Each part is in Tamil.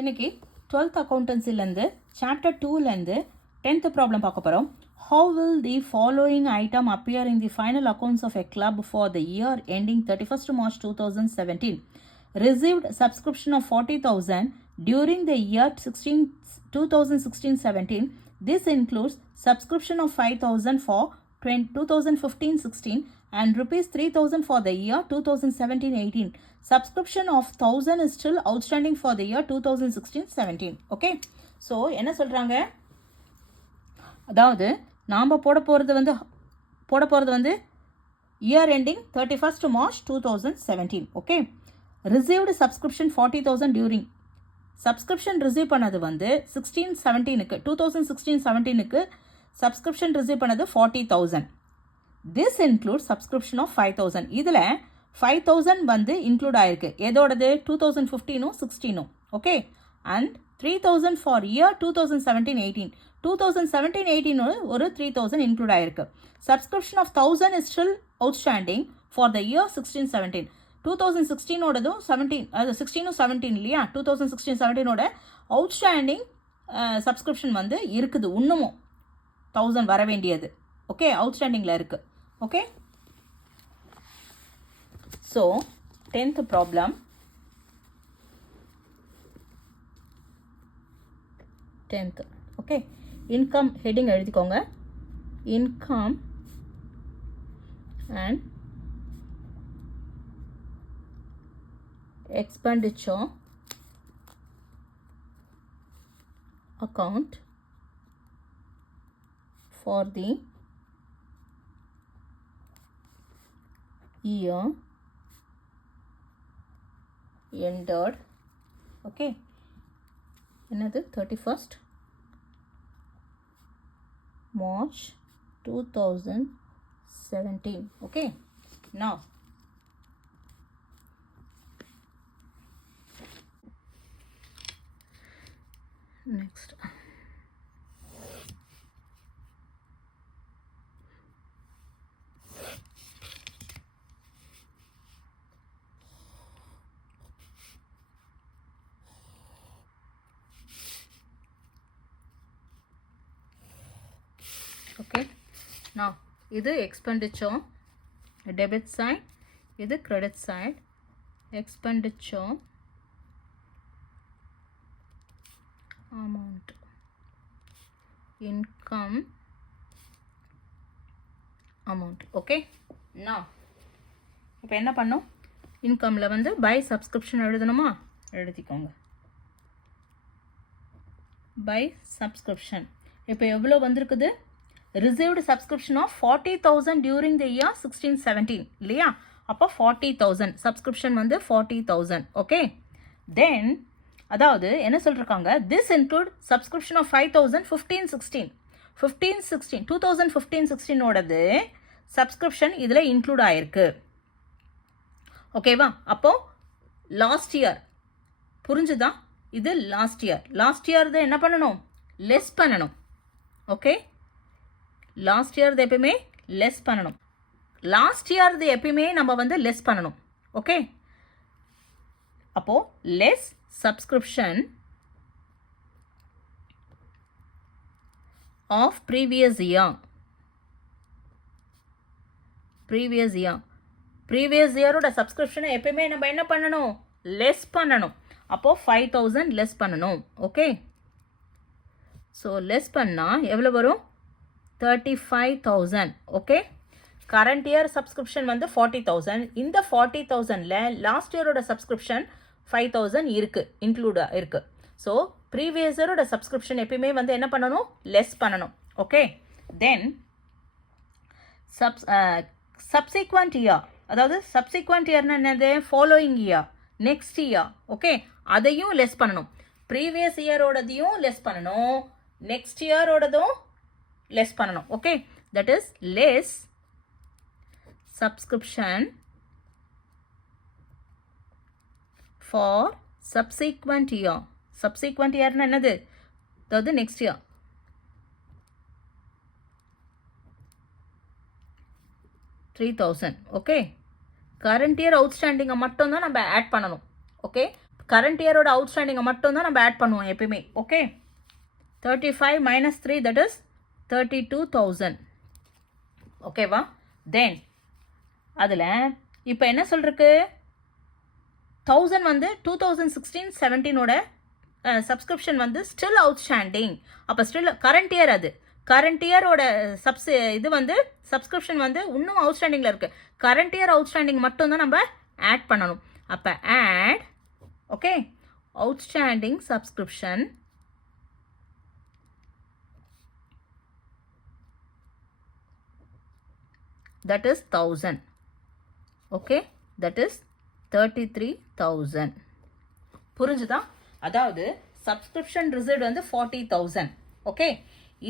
இன்னைக்கு 12th accountancyலேருந்து chapter 2லேருந்து 10th problem பார்க்க போகிறோம். How will the following item appear in the final accounts of a club for the year ending 31st March 2017? Received subscription of 40,000 during the year 2016-17. This includes subscription of 5,000 for 2015-16 and rupees 3,000 for the year 2017-18. Subscription of 1,000 is still outstanding for the year 2016-17. Okay, so என்ன சொல்றாங்க, அதாவது நாம் போட போகிறது வந்து year ending 31st March 2017. Okay, received subscription 40,000 during subscription receive பண்ணது வந்து 2016-17க்கு சப்ஸ்கிரிப்ஷன் ரிசீவ் பண்ணது 40,000. This include subscription of 5,000. இதில் 5,000 வந்து இன்க்ளூட் ஆயிருக்கு. எதோடது? 2015-16. Okay, and 3,000 for year 2017-18. 2017-18 ஒரு 3,000 இன்க்ளூட் ஆயிருக்கு. Subscription of 1,000 is still outstanding for the year 16-17. 2016ஓடதும் 17, அது 16-17 இல்லையா, 2016-17ஓட அவுட்ஸ்டாண்டிங் சப்ஸ்கிரிப்ஷன் வந்து இருக்குது. இன்னமும் 1,000 வர வேண்டியது. ஓகே, அவுட்ஸ்டாண்டிங்கில் இருக்குது. Okay, so 10th problem. 10th okay, income heading எழுதிக்கோங்க. Income and expenditure account for the year ended, okay, another 31st March 2017. okay, now next okay, now இது expenditure debit side, இது credit side. expenditure amount, income amount. okay, now இப்போ என்ன பண்ணோம், இன்கமில் வந்து பை சப்ஸ்கிரிப்ஷன் எழுதணுமா, எழுதிக்கோங்க. பை சப்ஸ்கிரிப்ஷன் இப்போ எவ்வளோ வந்திருக்குது, received subscription of 40,000 during the year 16-17 இல்லையா, அப்போ 40,000 சப்ஸ்கிரிப்ஷன் வந்து 40,000. ஓகே, தென் அதாவது என்ன சொல்லிருக்காங்க, திஸ் இன்க்ளூட் சப்ஸ்கிரிப்ஷன் ஆஃப் 5,000 15-16 2015-16ஓடது சப்ஸ்கிரிப்ஷன் இதில் இன்க்ளூட் ஆயிருக்கு. ஓகேவா, அப்போ லாஸ்ட் இயர் புரிஞ்சுதா, இது லாஸ்ட் இயர் தான் என்ன பண்ணணும், லெஸ் பண்ணணும். ஓகே, லாஸ்ட் இயர் எப்பயுமே லெஸ் பண்ணணும். லாஸ்ட் இயர் எப்பயுமே நம்ம வந்து லெஸ் பண்ணணும். ஓகே, அப்போ less subscription of previous year ஓட subscription எப்பயுமே நம்ம என்ன பண்ணணும், லெஸ் பண்ணணும். அப்போ 5,000 லெஸ் பண்ணணும். ஓகே, ஸோ லெஸ் பண்ணால் எவ்வளோ வரும், 35,000. ஓகே, கரண்ட் இயர் சப்ஸ்கிரிப்ஷன் வந்து 40,000. இந்த 40,000ல லாஸ்ட் இயரோட சப்ஸ்கிரிப்ஷன் 5,000 இருக்கு, இன்க்ளூட் இருக்கு. ஸோ ப்ரீவியஸ் இயரோட சப்ஸ்கிரிப்ஷன் எப்பயுமே வந்து என்ன பண்ணணும், லெஸ் பண்ணணும். ஓகே, தென் சப்சிக்வெண்ட் இயர், அதாவது சப்சிக்வெண்ட் இயர்னா என்னது, following year, next year. Okay, அதையும் லெஸ் பண்ணணும். ப்ரீவியஸ் இயரோடதையும் லெஸ் பண்ணணும், நெக்ஸ்ட் இயரோடதும் லெஸ் பண்ணணும். Okay, that is less subscription for subsequent year. subsequent year னா என்னது, அதாவது next year. 3,000. Okay, current year அவுட்ஸ்டாண்டிங்கை மட்டும் தான் நம்ம ஆட் பண்ணணும். ஓகே, கரண்ட் இயரோட அவுட்ஸ்டாண்டிங்கை மட்டும் தான் நம்ம ஆட் பண்ணுவோம் எப்பயுமே. Okay, 35 minus 3 that is 32,000. ஓகேவா? தென் அதில் இப்போ என்ன சொல்லிருக்கு, 1000 வந்து 2016-17ஓட சப்ஸ்கிரிப்ஷன் வந்து ஸ்டில் அவுட்ஸ்டாண்டிங். அப்போ ஸ்டில் கரண்ட் இயர், அது கரண்ட் இயரோட இது வந்து சப்ஸ்கிரிப்ஷன் வந்து இன்னும் அவுட்ஸ்டாண்டிங்கில் இருக்குது. கரண்ட் இயர் அவுட்ஸ்டாண்டிங் மட்டும் தான் நம்ம ஆட் பண்ணணும். அப்போ add, okay, outstanding subscription that is 1000. okay, that is 33,000. புரிஞ்சுதா? அதாவது சப்ஸ்கிரிப்ஷன் ரிசீவ்ட் வந்து 40,000. ஓகே,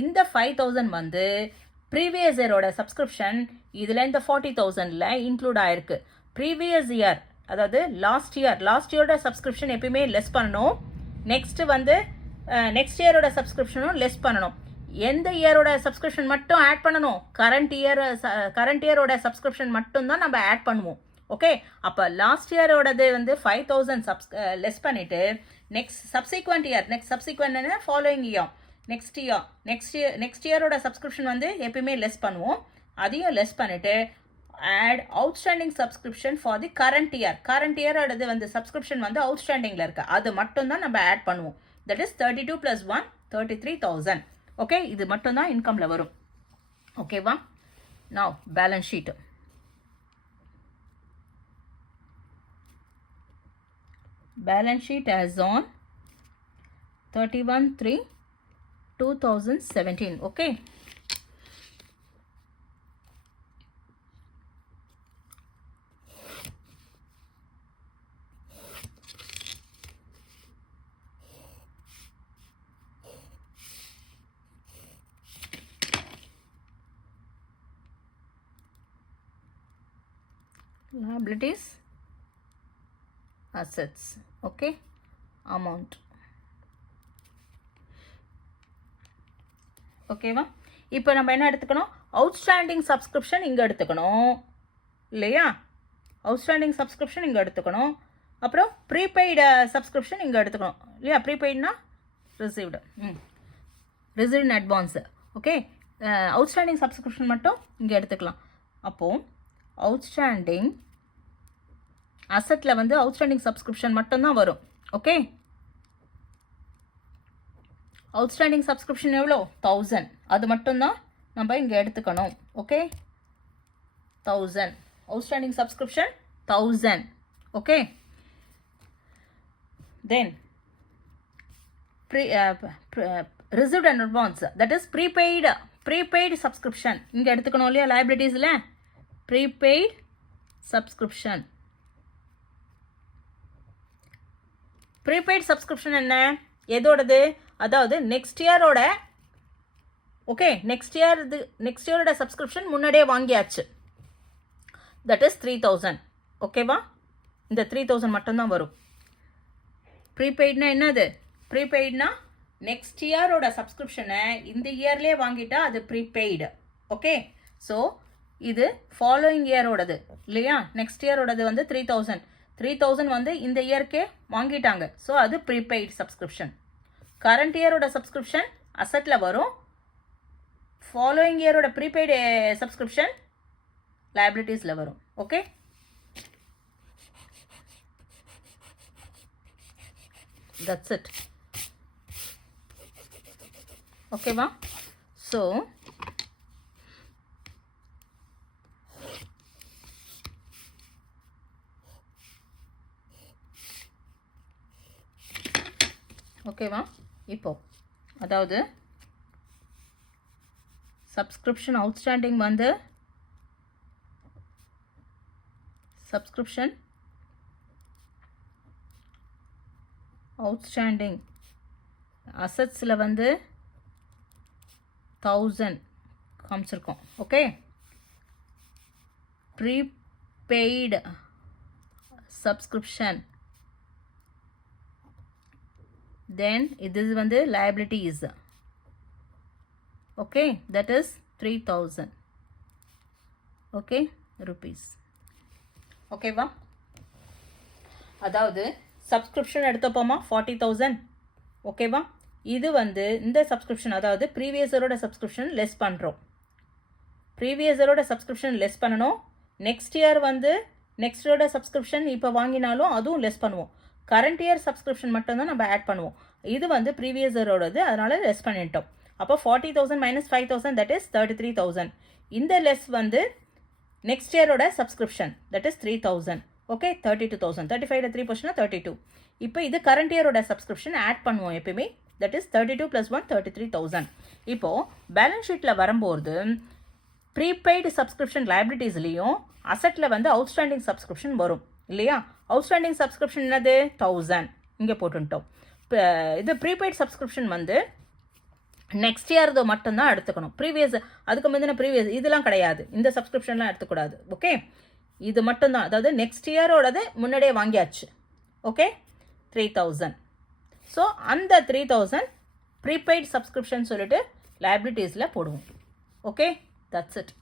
இந்த 5,000 வந்து ப்ரீவியஸ் இயரோட சப்ஸ்கிரிப்ஷன் இதில் இந்த 40,000ல இன்க்ளூட் ஆயிருக்கு. ப்ரீவியஸ் இயர் அதாவது லாஸ்ட் இயரோட சப்ஸ்கிரிப்ஷன் எப்பயுமே லெஸ் பண்ணணும். நெக்ஸ்ட் வந்து நெக்ஸ்ட் இயரோட சப்ஸ்கிரிப்ஷனும் லெஸ் பண்ணணும். எந்த இயரோட சப்ஸ்கிரிப்ஷன் மட்டும் ஆட் பண்ணணும்? கரண்ட் இயரோட சப்ஸ்கிரிப்ஷன் மட்டும் தான் நம்ம ஆட் பண்ணுவோம். ஓகே, அப்போ லாஸ்ட் இயரோடது வந்து 5,000 லெஸ் பண்ணிவிட்டு next subsequent following year next இயரோட சப்ஸ்கிரிப்ஷன் வந்து எப்பயுமே லெஸ் பண்ணுவோம். அதையும் லெஸ் பண்ணிவிட்டு add outstanding subscription for the current இயரோடது வந்து சப்ஸ்கிரிப்ஷன் வந்து அவுட்ஸ்டாண்டிங்கில் இருக்குது, அது மட்டும் தான் நம்ம ஆட் பண்ணுவோம். That is 32 + 1 33,000. ஓகே, இது மட்டும் தான் இன்கமில் வரும். ஓகேவா? Now balance sheet. Balance sheet as on 31/3/2017. Okay, liabilities, assets, okay, amount. ஓகேவா? இப்போ நம்ம என்ன எடுத்துக்கணும்? அவுட்ஸ்டாண்டிங் சப்ஸ்கிரிப்ஷன் இங்கே எடுத்துக்கணும் இல்லையா? அவுட்ஸ்டாண்டிங் சப்ஸ்கிரிப்ஷன் இங்கே எடுத்துக்கணும். அப்புறம் ப்ரீபெய்டு சப்ஸ்கிரிப்ஷன் இங்கே எடுத்துக்கணும் இல்லையா? ப்ரீபெய்ட்னா received in advance. Okay, outstanding subscription மட்டும் இங்கே எடுத்துக்கலாம். அப்போது அவுட்ஸ்டாண்டிங் அசெட்டில் வந்து அவுட்ஸ்டாண்டிங் சப்ஸ்கிரிப்ஷன் மட்டும்தான் வரும். ஓகே, அவுட்ஸ்டாண்டிங் சப்ஸ்கிரிப்ஷன் எவ்வளோ? 1000. அது மட்டும்தான் நம்ம இங்கே எடுத்துக்கணும். Okay, 1000 outstanding subscription 1000. Okay, then received and advance that is prepaid subscription இங்கே எடுத்துக்கணும் இல்லையா? லைபிலிட்டிஸில் ப்ரீபெய்டு சப்ஸ்கிரிப்ஷன். ப்ரீபெய்டு சப்ஸ்கிரிப்ஷன் என்ன? எதோடது? அதாவது நெக்ஸ்ட் இயரோட, ஓகே, நெக்ஸ்ட் இயரோட சப்ஸ்கிரிப்ஷன் முன்னாடியே வாங்கியாச்சு. That is 3,000. ஓகேவா? இந்த 3,000 மட்டும்தான் வரும். ப்ரீபெய்ட்னா என்னது? ப்ரீபெய்ட்னா நெக்ஸ்ட் இயரோட சப்ஸ்கிரிப்ஷனை இந்த இயர்லேயே வாங்கிட்டா அது ப்ரீபெய்டு. ஓகே, ஸோ இது ஃபாலோயிங் இயரோடது இல்லையா? நெக்ஸ்ட் இயரோடது வந்து 3,000 வந்து இந்த இயர்க்கே வாங்கிட்டாங்க. ஸோ அது ப்ரீபெய்டு சப்ஸ்கிரிப்ஷன். கரண்ட் இயரோட சப்ஸ்கிரிப்ஷன் அசெட்டில் வரும். ஃபாலோயிங் இயரோட ப்ரீபெய்டு சப்ஸ்கிரிப்ஷன் லைபிலிட்டிஸில் வரும். Okay, that's it. ஓகேவா? ஸோ ஓகேவா? இப்போ அதாவது சப்ஸ்கிரிப்ஷன் அவுட்ஸ்டாண்டிங் வந்து சப்ஸ்கிரிப்ஷன் அவுட்ஸ்டாண்டிங் அசட்ஸில் வந்து 1000 காமிச்சிருக்கோம். Okay, prepaid subscription, then this is வந்து liabilities. okay, that is 3,000. okay, rupees. ஓகேவா? அதாவது சப்ஸ்கிரிப்ஷன் எடுத்தப்போமா 40,000 ஓகேவா. இது வந்து இந்த சப்ஸ்கிரிப்ஷன் அதாவது ப்ரீவியஸ் இயரோட சப்ஸ்கிரிப்ஷன் லெஸ் பண்ணுறோம். ப்ரீவியஸ் இயரோட சப்ஸ்கிரிப்ஷன் லெஸ் பண்ணணும். நெக்ஸ்ட் இயர் வந்து நெக்ஸ்ட் இயரோட சப்ஸ்கிரிப்ஷன் இப்போ வாங்கினாலும் அதுவும் லெஸ் பண்ணுவோம். கரண்ட் இயர் சப்ஸ்கிரிப்ஷன் மட்டும்தான் நம்ம ஆட் பண்ணுவோம். இது வந்து ப்ரீவியஸ் இயரோடது, அதனால லெஸ் பண்ணிட்டோம். அப்போ 40,000 minus 5,000 that is 33,000. இந்த லெஸ் வந்து நெக்ஸ்ட் இயரோட சப்ஸ்கிரிப்ஷன் that is 3,000. ஓகே 32,000. 35 3% 32. இப்போ இது கரண்ட் இயரோட சப்ஸ்கிரிப்ஷன் ஆட் பண்ணுவோம் எப்பயுமே. that is 32 plus 1 33,000. இப்போது பேலன்ஸ் ஷீட்டில் வரும்போது ப்ரீபெய்டு சப்ஸ்கிரிப்ஷன் லைபிலிட்டிஸ்லேயும் அசட்டில் வந்து அவுட்ஸ்டாண்டிங் சப்ஸ்கிரிப்ஷன் வரும் இல்லையா. அவுட்ஸ்டாண்டிங் சப்ஸ்கிரிப்ஷன் என்னது 1000 இங்கே போட்டுட்டோம். இது ப்ரீபெய்டு சப்ஸ்கிரிப்ஷன் வந்து நெக்ஸ்ட் இயர்து மட்டும்தான் எடுத்துக்கணும். ப்ரீவியஸ் அதுக்கு முந்தின ப்ரீவியஸ் இதெல்லாம் கிடையாது. இந்த சப்ஸ்கிரிப்ஷன்லாம் எடுத்துக்கூடாது. ஓகே இது மட்டும்தான், அதாவது நெக்ஸ்ட் இயரோடது முன்னாடியே வாங்கியாச்சு. ஓகே 3,000. ஸோ அந்த 3,000 ப்ரீபெய்டு சப்ஸ்கிரிப்ஷன் சொல்லிட்டு லைபிலிட்டிஸில் போடுவோம். Okay that's it.